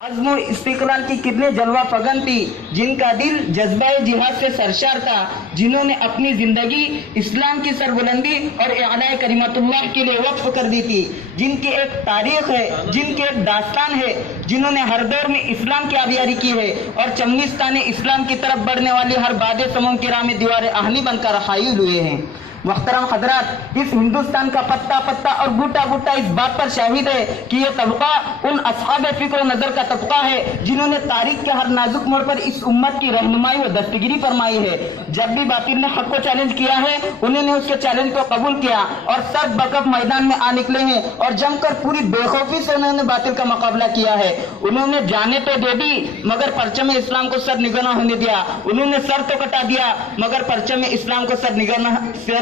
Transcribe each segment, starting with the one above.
عزم و استقلال की कितने जलवा फगन थी, जिनका दिल जज्बा जिहाद से सरशार था, जिन्होंने अपनी जिंदगी इस्लाम की सरबुलंदी और इआला कलिमतुल्लाह के लिए वक्फ कर दी थी, जिनकी एक तारीख है, जिनकी एक दास्तान है, जिन्होंने हर दौर में इस्लाम की आबियारी की है और चंगिस्तान इस्लाम की तरफ बढ़ने वाली हर बादे समूम की राह में दीवार आहनी बनकर हाइल हुए हैं। मुहतरम हजरात, इस हिंदुस्तान का पत्ता पत्ता और बूटा बूटा इस बात पर शाहिद है कि ये तबका उन असहाब फिक्र नजर का तबका है जिन्होंने तारीख के हर नाजुक मोड़ पर इस उम्मत की रहनुमाई व दस्तगिरी फरमाई है। जब भी बातिल ने हक को चैलेंज किया है, उन्होंने उसके चैलेंज को कबूल किया और सर बकफ मैदान में आ निकले हैं और जमकर पूरी बेखौफी से उन्होंने बातिल का मुकाबला किया है। उन्होंने जाने तो दे दी मगर परचम इस्लाम को सर निगो न होने दिया। उन्होंने सर तो कटा दिया मगर परचम इस्लाम को सर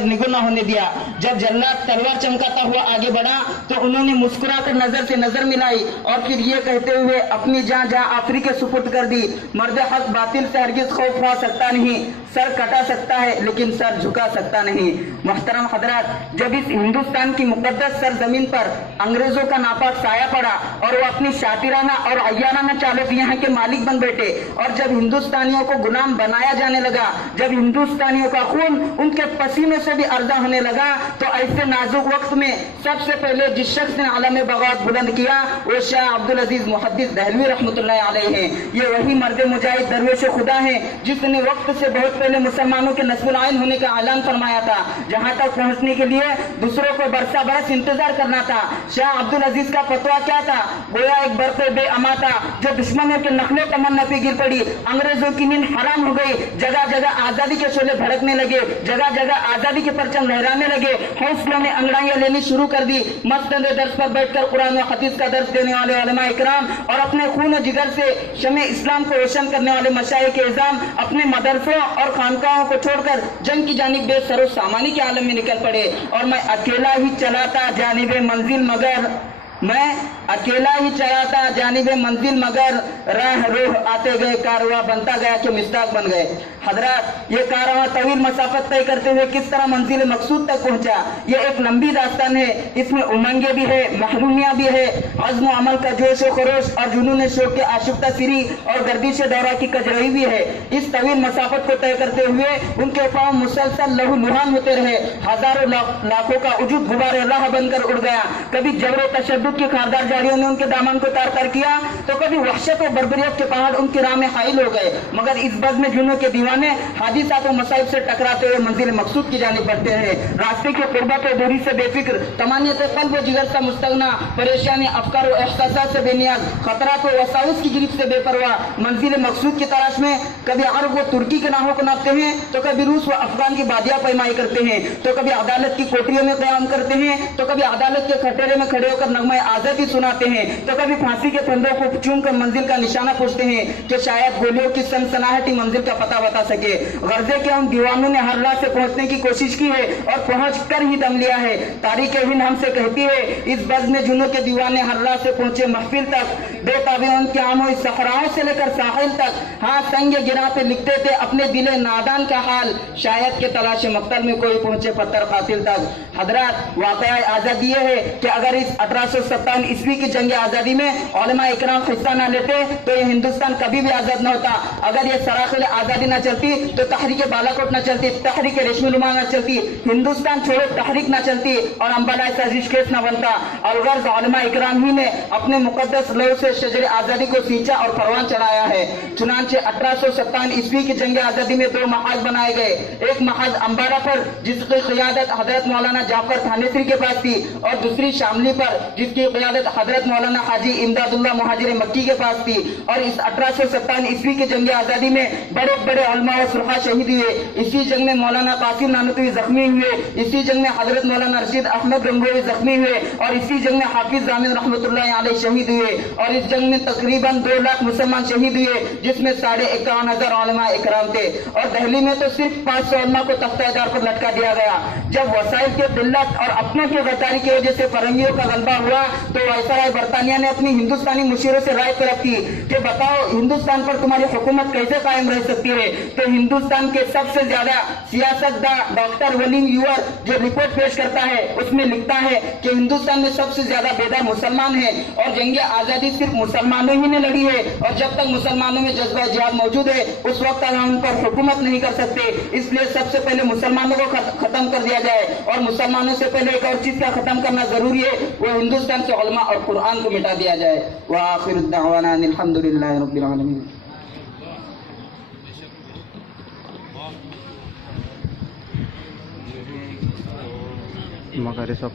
निगो न होने दिया। जब जल्लाद तलवार चमकाता हुआ आगे बढ़ा तो उन्होंने मुस्कुरा कर नजर से नजर मिलाई और फिर ये कहते हुए अपनी जान आखिरी के सुपुर्द कर दी, मर्द हक बातिल से हरगिज खौफ हो सकता नहीं, सर कटा सकता है लेकिन सर झुका सकता नहीं। मुहतरम हजरात, जब इस हिंदुस्तान की मुकद्दस सरजमीन पर अंग्रेजों का नापाक साया पड़ा और वो अपनी शातिराना और अय्याराना चालों से यहाँ के मालिक बन बैठे और जब हिंदुस्तानियों को गुलाम बनाया जाने लगा, जब हिंदुस्तानियों का खून उनके पसीने से भी अर्जा होने लगा, तो ऐसे नाजुक वक्त में सबसे पहले जिस शख्स ने आलम बगावत बुलंद किया वो शाह अब्दुल अजीज मुहद्दिस दहलवी रहमतुल्लाह अलैह हैं। ये वही मर्द मुजाहिद दरवेश खुदा है जिसने वक्त से बहुत पहले मुसलमानों के नस्बुल आइन होने का ऐलान फरमाया था। जहाँ तक पहुँचने के लिए दूसरों को बरसा बरस इंतजार करना था। शाह अब्दुल अजीज का फतवा क्या था? गोया एक बरसे बेअमा था जो दुश्मनों के नखले तमन्ना पे गिर पड़ी, अंग्रेजों की नींद हराम हो गई, जगह जगह आजादी के शोले भड़कने लगे, जगह जगह आजादी के परचम लहराने लगे, हौसलों ने अंगड़ाइयां लेनी शुरू कर दी। मस्जिद दर्स पर बैठकर कुरान व हदीस का दर्स देने वाले उलमा इकराम और अपने खून जिगर से शमे इस्लाम को रोशन करने वाले मशाइख के इज़ाम अपने मदरसों और खानकाहों को छोड़कर जंग की जानिब बेसरो सामानी के आलम में निकल पड़े और मैं अकेला ही चलाता जानिबे मंजिल मगर राह रोह आते गए कारवा बनता गया कि मिस्ताक बन गए। हजरात, ये कारवा तवील मसाफत तय करते हुए किस तरह मंजिल मकसूद तक पहुंचा, ये एक लंबी दास्तान है। इसमें उमंगे भी है, महरूमियां भी है, अज़्म अमल का जोश व खरोश और जुनून शौक के आशिफ्ता सिरी और गर्दिश दौरा की कजरई भी है। इस तवील मसाफत को तय करते हुए उनके पांव मुसलसल लहू लुहान होते रहे, हजारों लाखों का उजूद गुबार राह बनकर उड़ गया। कभी जबर तशद्दुद की खारदार जारियों ने उनके दामन को तार कर किया तो कभी वहशत और बर्बरियत के पहाड़ उनकी राह में हाइल हो गए, मगर इस बज़्म में जुनून के दीवाने हादिसात और मसाइब से टकराते हुए मंजिल मकसूद की जानिब बढ़ते हैं। रास्ते के कुर्बत और दूरी से बेफिक्र, तमानियत क़ल्ब व जिगर से मुस्तगना, परेशानी अफकार और एहसासात से बेनियाज, खतरात और वसाउस की गिरफ्त से बेपरवाह मंजिल मकसूद की तलाश में कभी अरब व तुर्की के नाहों को नापते हैं तो कभी रूस व अफगान की बादियां पैमाई करते हैं, तो कभी अदालत की कोठरियों में क़याम करते हैं, तो कभी अदालत के खटेरे में खड़े होकर नगमा आजादी सुनाते हैं, तो कभी फांसी के फंदों को चूम कर मंजिल का निशाना पूछते हैं कि शायद गोलियों की सनसनाहटी मंजिल का पता बता सके। गर्जे के उन दीवानों ने हर राह से पहुंचने की कोशिश की है और पहुंच कर ही दम लिया है। तारीख हिंद हमसे कहती है इस बज़्म में जुनून के दीवाने हर राह से पहुंचे महफिल तक, बेताबियों के आमों सहराओं से लेकर साहिल तक, हाँ संग गिरा पे लिखते थे अपने दिले नादान का हाल, शायद के तलाश मक्तल में कोई पहुंचे पत्थर कातिल तक। हजरात, वाक़या आजादी ये है कि अगर इस 1857 ईस्वी की जंग आजादी में उलमा इकराम हिस्सा न लेते तो ये हिंदुस्तान कभी भी आजाद न होता। अगर ये सराखिल आजादी न चलती तो तहरीक बालाकोट न चलती, तहरीक रेशमुलुमा न चलती, हिंदुस्तान छोड़ो तहरीक न चलती और अम्बाला साजिश केस न बनता। अलगर्ज उलमा इकराम ही ने अपने मुकद्दस लहू से शजर आजादी को सींचा और परवान चढ़ाया है। चुनांचे 1857 ईस्वी की जंग आजादी में 2 महाज बनाए गए, एक महाज अम्बाला पर जिसकी क़ियादत हजरत मौलाना जाफर थानेसरी के पास थी और दूसरी शामली पर जिसकी क़ियादत हजरत मौलाना हाजी इमदादुल्लाह मुहाजिर मक्की के पास थी। और इस 1857 ईस्वी की जंग आजादी में बड़े बड़े उलमा व सुलहा शहीद हुए। इसी जंग में मौलाना कासिम नानतवी जख्मी हुए, इसी जंग में हजरत मौलाना रशीद अहमद गंगोई जख्मी हुए और इसी जंग में हाफिज जामिन रहमतुल्लाह अलैह शहीद हुए। और इस जंग में तकरीबन 2 लाख मुसलमान शहीद हुए जिसमें 51,500 उलमा इकराम थे और दिल्ली में तो सिर्फ 500 उलमा को तख्ता-ए-दार पर लटका दिया गया। जब वसाइल के किल्लत और अपनों की गद्दारी की वजह से फरंगियों का गलबा हुआ तो वायसराय बरतानिया ने अपनी हिंदुस्तानी मुशीरों से राय तलब की कि बताओ हिंदुस्तान पर तुम्हारी हुकूमत कैसे कायम रह सकती है। कि हिंदुस्तान के सबसे ज्यादा सियासतदान डॉक्टर वलीम यूअर जो रिपोर्ट पेश करता है उसमें लिखता है कि हिंदुस्तान में सबसे ज्यादा बेदार मुसलमान है और जंग आजादी सिर्फ मुसलमानों ही ने लड़ी है, और जब तक मुसलमानों में जज्बा जिहाद मौजूद है उस वक्त तक हम उन पर हुकूमत नहीं कर सकते। इसलिए सबसे पहले मुसलमानों को खत्म कर दिया जाए, और मुसलमानों से पहले एक और चीज का खत्म करना जरूरी है, वो हिंदुस्तान से उलमा और कुरान को मिटा दिया जाए। व आखिर दावाना अल्हम्दुलिल्लाहि रब्बिल आलमीन। Terima kasih.